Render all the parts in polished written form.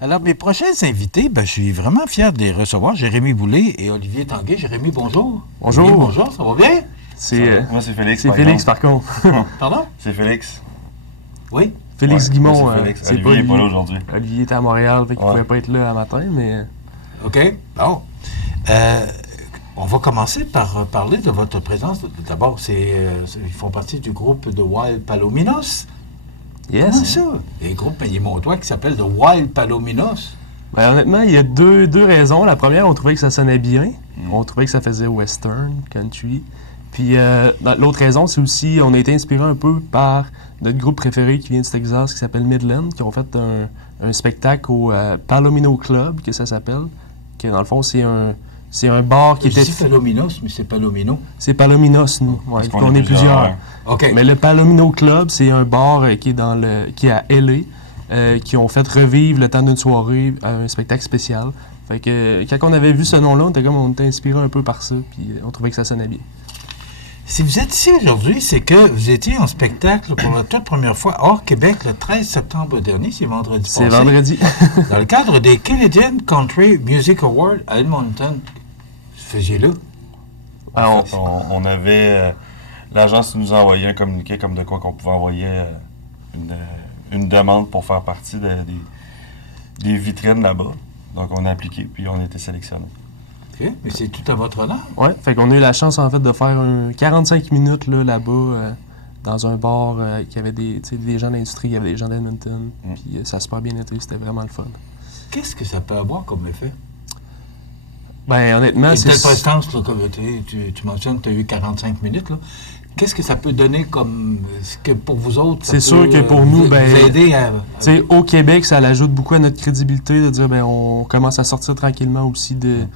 Alors, mes prochains invités, je suis vraiment fier de les recevoir. Jérémy Boulay et Olivier Tanguay. Jérémy, bonjour. Bonjour. Olivier, bonjour, ça va bien? Moi, c'est Félix. C'est Félix, par contre. Pardon? C'est Félix. Oui? Félix Ouais, Guimond. moi, c'est Félix. C'est Olivier n'est pas là aujourd'hui. Olivier était à Montréal, fait qu'il Ouais. pouvait pas être là à matin, mais... OK. Bon. On va commencer par parler de votre présence. D'abord, ils font partie du groupe de Wild Palominos. Yes. Comment ça? Et le groupe montois qui s'appelle The Wild Palominos. Ben, honnêtement, il y a deux raisons. La première, on trouvait que ça sonnait bien. On trouvait que ça faisait western, country. Puis l'autre raison, c'est aussi, on a été inspiré un peu par notre groupe préféré qui vient du Texas, qui s'appelle Midland, qui ont fait un spectacle au Palomino Club, que ça s'appelle. Que dans le fond, c'est un bar qui Je était... dis Palominos, mais c'est Palomino. C'est Palominos, nous. Ouais, Parce puis qu'on on est est plusieurs. OK. Mais le Palomino Club, c'est un bar qui est à LA, qui ont fait revivre le temps d'une soirée un spectacle spécial. Fait que quand on avait vu ce nom-là, on était inspiré un peu par ça, puis on trouvait que ça sonnait bien. Si vous êtes ici aujourd'hui, c'est que vous étiez en spectacle pour la toute première fois hors Québec le 13 septembre dernier, c'est vendredi passé. C'est vendredi. Dans le cadre des Canadian Country Music Awards à Edmonton. Vous faisiez là? Alors, On avait... L'agence nous a envoyé un communiqué comme de quoi qu'on pouvait envoyer une demande pour faire partie des vitrines là-bas. Donc, on a appliqué, puis on a été sélectionné. OK. Mais c'est tout à votre honneur. ouais, fait qu'on a eu la chance en fait de faire 45 minutes là-bas, dans un bar qui avait des gens d'industrie, il y avait des gens d'Edmonton, puis ça a super bien été, c'était vraiment le fun. Qu'est-ce que ça peut avoir comme effet? Ben honnêtement, Une telle c'est... prestance, là, comme tu mentionnes que tu as eu 45 minutes, là. Qu'est-ce que ça peut donner comme... Est-ce que pour vous autres, ça C'est sûr peut, que pour nous, vous aider à... Tu sais, au Québec, ça l'ajoute beaucoup à notre crédibilité de dire, on commence à sortir tranquillement aussi du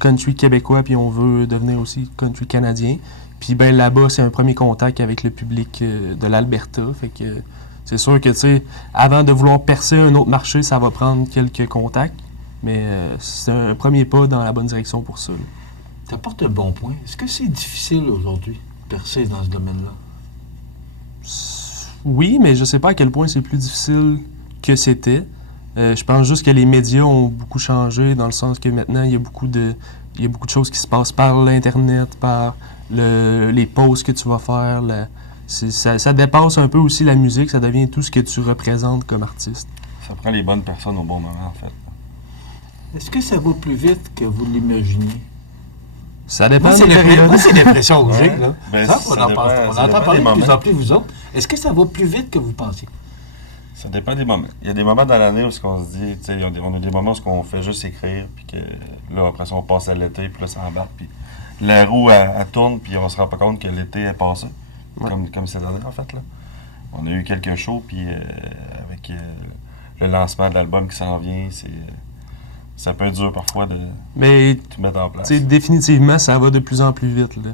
country québécois, puis on veut devenir aussi country canadien. Puis là-bas, c'est un premier contact avec le public de l'Alberta. Fait que c'est sûr que, tu sais, avant de vouloir percer un autre marché, ça va prendre quelques contacts. Mais c'est un premier pas dans la bonne direction pour ça. Tu apportes un bon point. Est-ce que c'est difficile aujourd'hui de percer dans ce domaine-là? Oui, mais je sais pas à quel point c'est plus difficile que c'était. Je pense juste que les médias ont beaucoup changé dans le sens que maintenant, il y a beaucoup de choses qui se passent par l'Internet, par les posts que tu vas faire. Ça dépasse un peu aussi la musique, ça devient tout ce que tu représentes comme artiste. Ça prend les bonnes personnes au bon moment, en fait. Est-ce que ça va plus vite que vous l'imaginiez? Ça dépend Moi, des périodes. c'est l'impression que j'ai. Ouais. Là. Ben, Ça, ça on dépend- entend ça dépend parler des de plus moments. en plus, vous autres. Est-ce que ça va plus vite que vous pensiez? Ça dépend des moments. Il y a des moments dans l'année où on se dit, tu sais, on a des moments où on fait juste écrire, puis que là, après ça, on passe à l'été, puis là, ça embarque, puis la roue, elle tourne, puis on se rend pas compte que l'été est passé, Ouais. comme cette année, en fait, là. On a eu quelques shows, puis avec le lancement de l'album qui s'en vient, ça peut être dur parfois de Mais tout mettre en place. tu sais, définitivement, ça va de plus en plus vite. Là.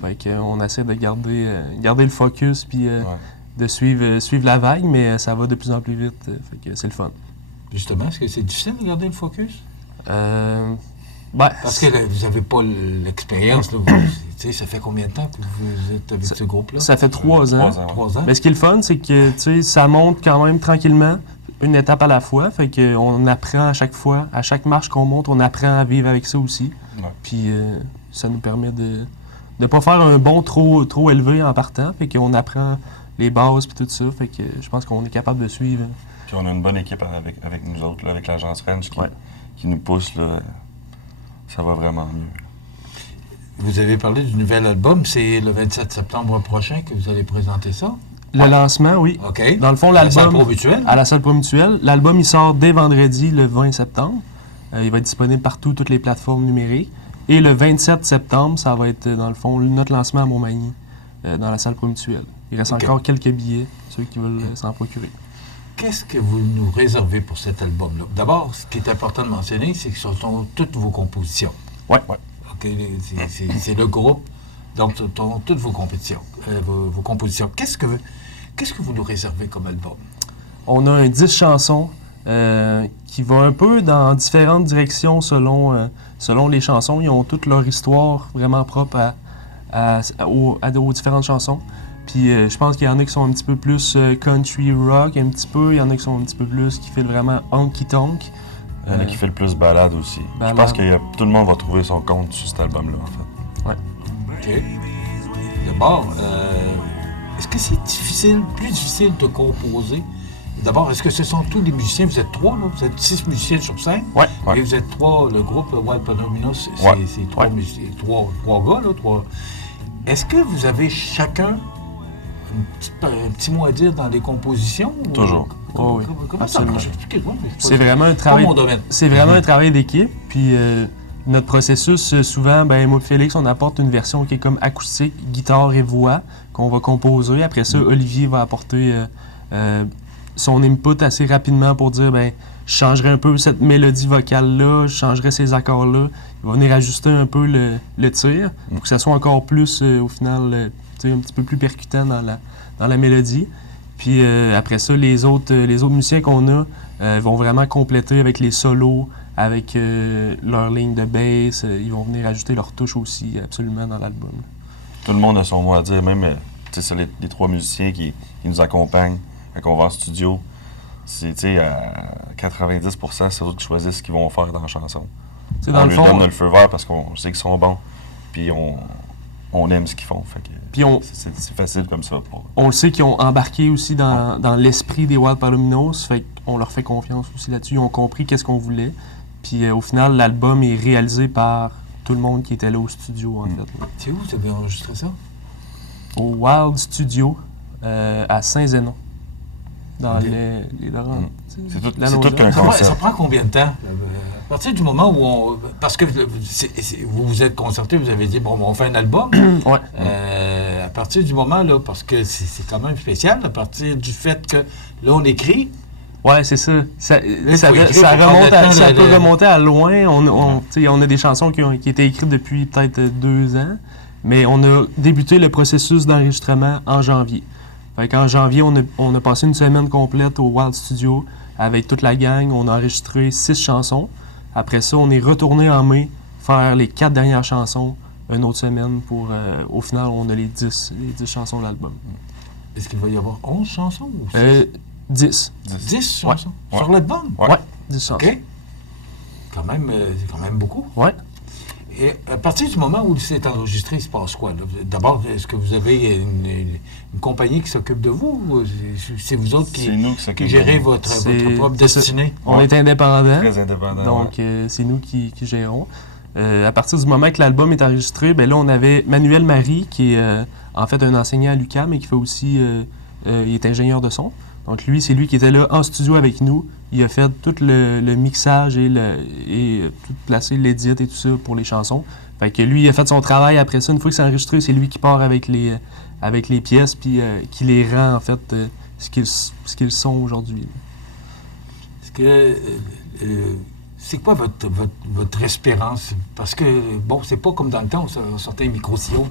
Fait qu'on essaie de garder le focus puis Ouais. de suivre la vague, mais ça va de plus en plus vite. Fait que c'est le fun. Justement, est-ce que c'est difficile de garder le focus? Parce que là, vous n'avez pas l'expérience. Là, tu sais, ça fait combien de temps que vous êtes avec ce groupe-là? Ça fait 3 ans. 3 ans. 3 ans? Mais ce qui est le fun, c'est que tu sais, ça monte quand même tranquillement, une étape à la fois. Fait qu'on apprend à chaque fois, à chaque marche qu'on monte, on apprend à vivre avec ça aussi. Ouais. Puis ça nous permet de ne pas faire un bond trop élevé en partant. Fait qu'on apprend les bases puis tout ça. Fait que je pense qu'on est capable de suivre. Puis on a une bonne équipe avec nous autres, là, avec l'agence French Ouais. qui nous pousse, là. Ça va vraiment mieux. Vous avez parlé du nouvel album. C'est le 27 septembre prochain que vous allez présenter ça? Le lancement, oui. OK. Dans le fond, À la salle l'album... Promutuelle? À la salle Promutuelle. L'album, il sort dès vendredi, le 20 septembre. Il va être disponible partout, toutes les plateformes numériques. Et le 27 septembre, ça va être, dans le fond, notre lancement à Montmagny, dans la salle Promutuelle. Il reste OK. encore quelques billets, ceux qui veulent s'en procurer. Qu'est-ce que vous nous réservez pour cet album-là? D'abord, ce qui est important de mentionner, c'est que ce sont toutes vos compositions. Ouais. OK? C'est le groupe. Donc, ce sont toutes vos compétitions, vos compositions. Qu'est-ce que vous nous réservez comme album? On a un 10 chansons qui va un peu dans différentes directions selon les chansons. Ils ont toute leur histoire vraiment propre aux différentes chansons. Puis je pense qu'il y en a qui sont un petit peu plus country rock, un petit peu. Il y en a qui sont un petit peu plus, qui fait vraiment honky-tonk. Il y en a qui fait le plus balade aussi. Balade. Je pense que tout le monde va trouver son compte sur cet album-là, en fait. OK. D'abord, est-ce que c'est plus difficile de composer? D'abord, est-ce que ce sont tous les musiciens? Vous êtes 3, là? Vous êtes 6 musiciens sur scène? Ouais. Et vous êtes 3, le groupe Wild Palominos, c'est 3 gars, là? 3. Est-ce que vous avez chacun un petit mot à dire dans les compositions? Toujours. Oui, Comment ça absolument. marche? Expliquez-moi. C'est vraiment un pas travail. mon domaine. C'est vraiment un travail d'équipe. Puis notre processus, souvent, moi et Félix, on apporte une version qui est comme acoustique, guitare et voix, qu'on va composer. Après ça, Olivier va apporter son input assez rapidement pour dire, je changerai un peu cette mélodie vocale-là, je changerai ces accords-là. Il va venir ajuster un peu le tir pour que ça soit encore plus, au final, un petit peu plus percutant dans la mélodie. Puis après ça, les autres musiciens qu'on a vont vraiment compléter avec les solos, avec leur ligne de bass. Ils vont venir ajouter leur touche aussi absolument dans l'album. Tout le monde a son mot à dire, même c'est les 3 musiciens qui nous accompagnent quand on va en studio. C'est à 90%, c'est eux qui choisissent ce qu'ils vont faire dans la chanson. Dans on le lui fond, donne le feu vert parce qu'on sait qu'ils sont bons, puis on aime ce qu'ils font. Fait que puis c'est facile comme ça. On le sait qu'ils ont embarqué aussi dans l'esprit des Wild Palominos, fait qu'on leur fait confiance aussi là-dessus. Ils ont compris qu'est-ce qu'on voulait. Puis au final, l'album est réalisé par tout le monde qui était là au studio, en fait. C'est où vous avez enregistré ça? Au Wild Studio, à Saint-Zénon, dans les Laurents. C'est tout qu'un Ça concept. prend combien de temps? À partir du moment où parce que vous vous êtes concerté, vous avez dit, on fait un album. Ouais. À partir du moment, là, parce que c'est quand même spécial, à partir du fait que là, on écrit. Ouais, c'est ça. Ça écrire, peut remonter à loin. On a des chansons qui ont été écrites depuis peut-être 2 ans, mais on a débuté le processus d'enregistrement en janvier. Fait qu'en janvier, on a passé une semaine complète au Wild Studio avec toute la gang. On a enregistré 6 chansons. Après ça, on est retourné en mai faire les 4 dernières chansons une autre semaine pour... au final, on a les 10 chansons de l'album. Est-ce qu'il va y avoir 11 chansons? Ou 10. 10 chansons? Ouais. Sur l'album? Ouais. 10 chansons. OK. C'est quand même beaucoup. Ouais. Et à partir du moment où c'est enregistré, il se passe quoi? D'abord, est-ce que vous avez une compagnie qui s'occupe de vous? Ou c'est vous autres C'est nous qui s'occupons qui gérez votre propre destinée? On est indépendants. Très indépendant. Donc, c'est nous qui gérons. À partir du moment que l'album est enregistré, là, on avait Manuel Marie, qui est en fait un enseignant à l'UQAM et qui fait aussi... il est ingénieur de son. Donc, lui, c'est lui qui était là en studio avec nous. Il a fait tout le mixage et tout placé l'édit et tout ça pour les chansons. Fait que lui, il a fait son travail après ça. Une fois que c'est enregistré, c'est lui qui part avec les pièces puis qui les rend, en fait, ce qu'ils sont aujourd'hui. Est-ce que... c'est quoi votre espérance? Parce que, c'est pas comme dans le temps, on sortait un micro-sillon.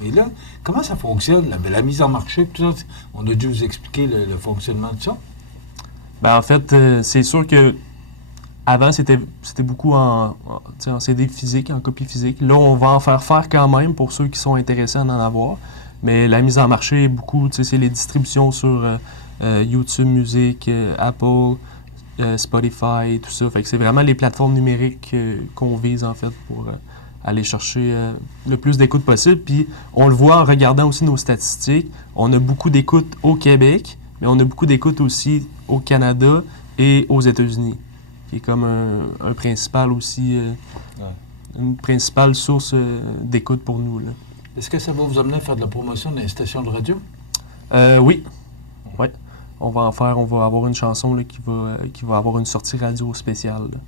Mais là, comment ça fonctionne, la mise en marché, tout ça? On a dû vous expliquer le fonctionnement de ça. En fait, c'est sûr que avant, c'était beaucoup en CD physique, en copie physique. Là, on va en faire quand même pour ceux qui sont intéressés à en avoir. Mais la mise en marché est beaucoup, c'est les distributions sur YouTube Music, Apple, Spotify, tout ça. Fait que c'est vraiment les plateformes numériques qu'on vise, en fait, pour aller chercher le plus d'écoutes possible. Puis on le voit en regardant aussi nos statistiques. On a beaucoup d'écoutes au Québec, mais on a beaucoup d'écoutes aussi au Canada et aux États-Unis, qui est comme un principal aussi, une principale source d'écoute pour nous, là. Est-ce que ça va vous amener à faire de la promotion dans les stations de radio? Oui. Ouais. On va avoir une chanson là, qui va avoir une sortie radio spéciale, là.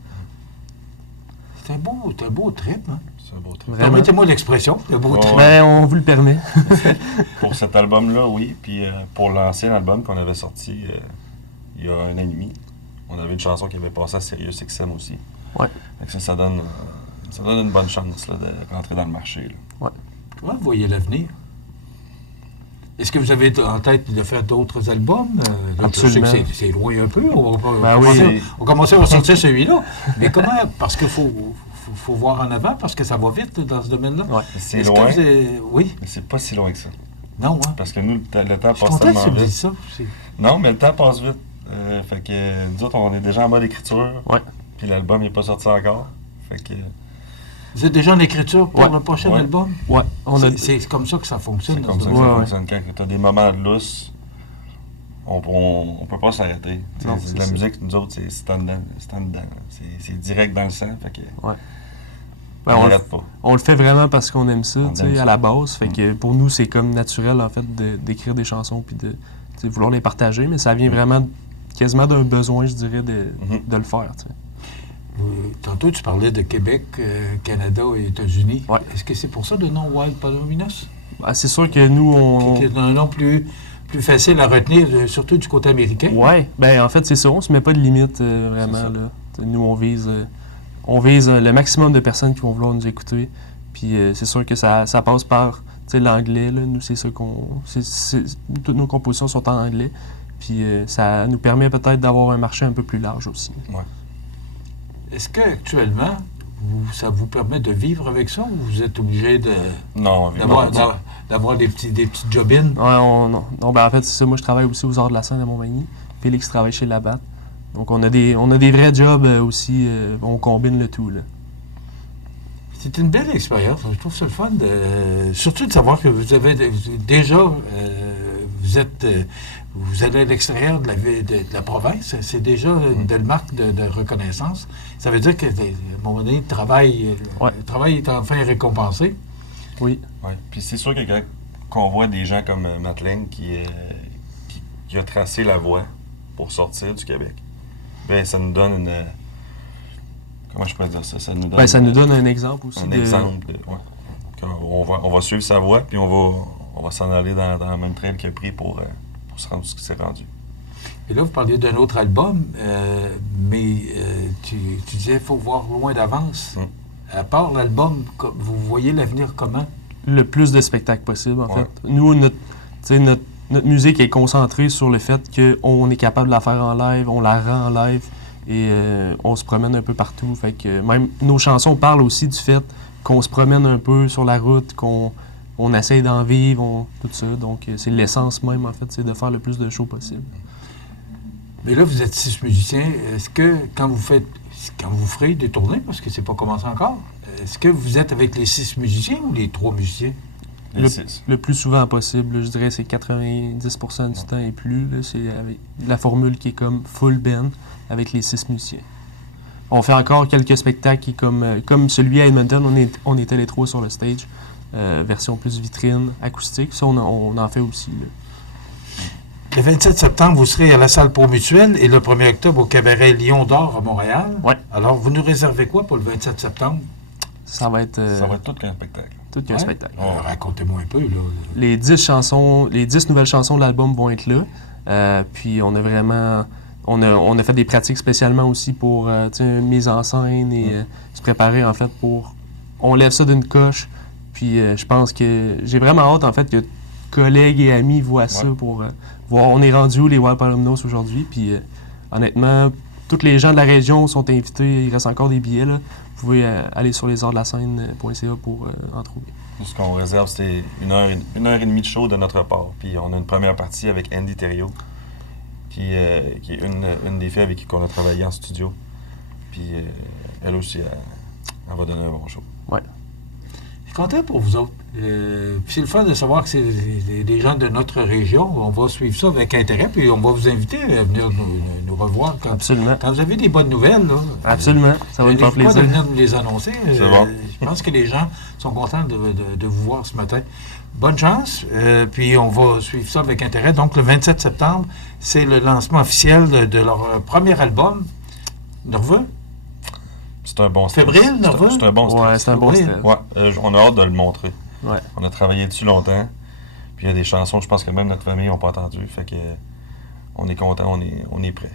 C'est un beau trip, hein? C'est un beau trip. Vraiment. Permettez-moi l'expression, c'est un beau trip. On vous le permet. Pour cet album-là, oui. Puis pour l'ancien album qu'on avait sorti il y a 1 an et demi, on avait une chanson qui avait passé à Sirius XM aussi. Ouais. Fait que ça donne une bonne chance là, de rentrer dans le marché. Là. Ouais. Comment vous voyez l'avenir? Est-ce que vous avez en tête de faire d'autres albums? Absolument. Je sais que c'est loin un peu. On oui. commencer à ressortir celui-là. Mais comment? Parce qu'il faut voir en avant, parce que ça va vite dans ce domaine-là. Ouais. C'est Est-ce loin, que oui? mais c'est pas si loin que ça. Non, hein? Parce que nous, le temps Je suis passe content que tellement tu me vite. dises ça. Non, mais le temps passe vite. Fait que nous autres, on est déjà en mode écriture. Ouais. Puis l'album n'est pas sorti encore. Fait que Vous êtes déjà en écriture pour Ouais. le prochain Ouais. album? Ouais, on a... C'est comme ça que ça fonctionne. c'est comme ça dans que ce ça Ouais, fonctionne. Quand tu as des moments de lousse, on peut pas s'arrêter. T'sais, Non, c'est c'est de la ça. musique, nous autres, c'est en dedans. C'est direct dans le sang. Fait que Ouais, on on, le, n'arrête pas. on le fait vraiment parce qu'on aime ça, On tu sais, aime ça. à la base. Fait que pour nous, c'est comme naturel, en fait, d'écrire des chansons puis de tu sais, vouloir les partager. Mais ça vient vraiment quasiment d'un besoin, je dirais, de le faire, tu sais. Tantôt, tu parlais de Québec, Canada et États-Unis. Ouais. Est-ce que c'est pour ça le nom Wild Palominos? Ben, c'est sûr que nous, on... Qui est un nom plus facile à retenir, surtout du côté américain. Ouais, ben en fait, c'est ça. On se met pas de limite, vraiment, C'est ça. là. T'sais, nous, on vise le maximum de personnes qui vont vouloir nous écouter. Puis c'est sûr que ça passe par l'anglais, là. Nous, c'est ça qu'on... toutes nos compositions sont en anglais. Puis ça nous permet peut-être d'avoir un marché un peu plus large aussi. Ouais. Est-ce qu'actuellement, ça vous permet de vivre avec ça ou vous êtes obligé Non, d'avoir des petites job-ins? Ouais, non, ben en fait, c'est ça. Moi, je travaille aussi aux Arts de la scène à Montmagny. Félix travaille chez Labatt. Donc, on a des vrais jobs aussi. On combine le tout, là. C'est une belle expérience. Je trouve ça le fun, surtout de savoir que vous avez déjà, vous allez à l'extérieur de la ville, de la province. C'est déjà une belle marque de reconnaissance. Ça veut dire qu'à un moment donné, le travail est enfin récompensé. Oui. Ouais. Puis c'est sûr que quand on voit des gens comme Madeleine qui a tracé la voie pour sortir du Québec, ben ça nous donne une... Comment je pourrais dire ça? Ça nous donne, Ça nous donne un exemple aussi. un exemple. Ouais. On va suivre sa voie, puis on va s'en aller dans le même trail qu'il a pris pour se rendre ce qu'il s'est rendu. Et là, vous parliez d'un autre album, mais tu disais qu'il faut voir loin d'avance. À part l'album, vous voyez l'avenir comment? Le plus de spectacles possible, en Ouais. fait. Nous, notre musique est concentrée sur le fait qu'on est capable de la faire en live, on la rend en live et on se promène un peu partout. Fait que même nos chansons parlent aussi du fait qu'on se promène un peu sur la route, qu'on essaye d'en vivre, tout ça. Donc, c'est l'essence même, en fait, c'est de faire le plus de shows possible. Mais là, vous êtes 6 musiciens. Est-ce que quand vous ferez des tournées, parce que c'est pas commencé encore, est-ce que vous êtes avec les 6 musiciens ou les 3 musiciens? Les 6. Le plus souvent possible, là, je dirais c'est 90% du temps et plus. Là, c'est avec la formule qui est comme full band avec les 6 musiciens. On fait encore quelques spectacles qui, comme celui à Edmonton, on était les 3 sur le stage. Version plus vitrine, acoustique. Ça, on en fait aussi. Là. Le 27 septembre, vous serez à la salle Promutuelle et le 1er octobre au cabaret Lion d'Or à Montréal. Ouais. Alors, vous nous réservez quoi pour le 27 septembre? Ça va être tout qu'un spectacle. tout qu'un Ouais. spectacle. Racontez-moi un peu, là. Les 10 nouvelles chansons de l'album vont être là. Puis on a vraiment... On a fait des pratiques spécialement aussi pour une mise en scène et se préparer, en fait, pour... On lève ça d'une coche. Puis je pense que... J'ai vraiment hâte, en fait, que collègues et amis voient ça pour voir... On est rendu où, les Wild Palominos, aujourd'hui. Puis honnêtement, tous les gens de la région sont invités. Il reste encore des billets, là. Vous pouvez aller sur lesartsdelascène.ca pour en trouver. Tout ce qu'on réserve, c'est une heure et demie de show de notre part. Puis on a une première partie avec Andy Thériault, qui est une des filles avec qui on a travaillé en studio. Puis elle aussi, elle va donner un bon show. Ouais. Je suis content pour vous autres. Puis c'est le fun de savoir que c'est des gens de notre région. On va suivre ça avec intérêt, puis on va vous inviter à venir nous revoir Absolument. quand vous avez des bonnes nouvelles. Là, Absolument. Ça va nous faire n'hésitez pas de plaisir. venir nous les annoncer. C'est bon. Je pense que les gens sont contents de vous voir ce matin. Bonne chance, puis on va suivre ça avec intérêt. Donc, le 27 septembre, c'est le lancement officiel de leur premier album, Nerveux. C'est un bon style. Fébrile, nerveux? C'est un bon style. Ouais, c'est un bon Oui. style. Ouais, on a hâte de le montrer. Ouais. On a travaillé dessus longtemps. Puis il y a des chansons, je pense que même notre famille n'a pas entendu. Fait que on est content, on est prêt.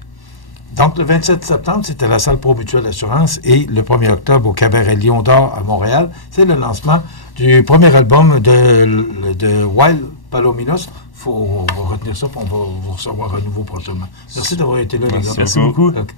Donc, le 27 septembre, c'était à la salle Promutuelle d'assurance et le 1er octobre au cabaret Lion d'Or à Montréal, c'est le lancement du premier album de Wild Palominos. On va retenir ça, puis on va vous recevoir à nouveau prochainement. Merci d'avoir été là, les gars. Merci beaucoup. Ok.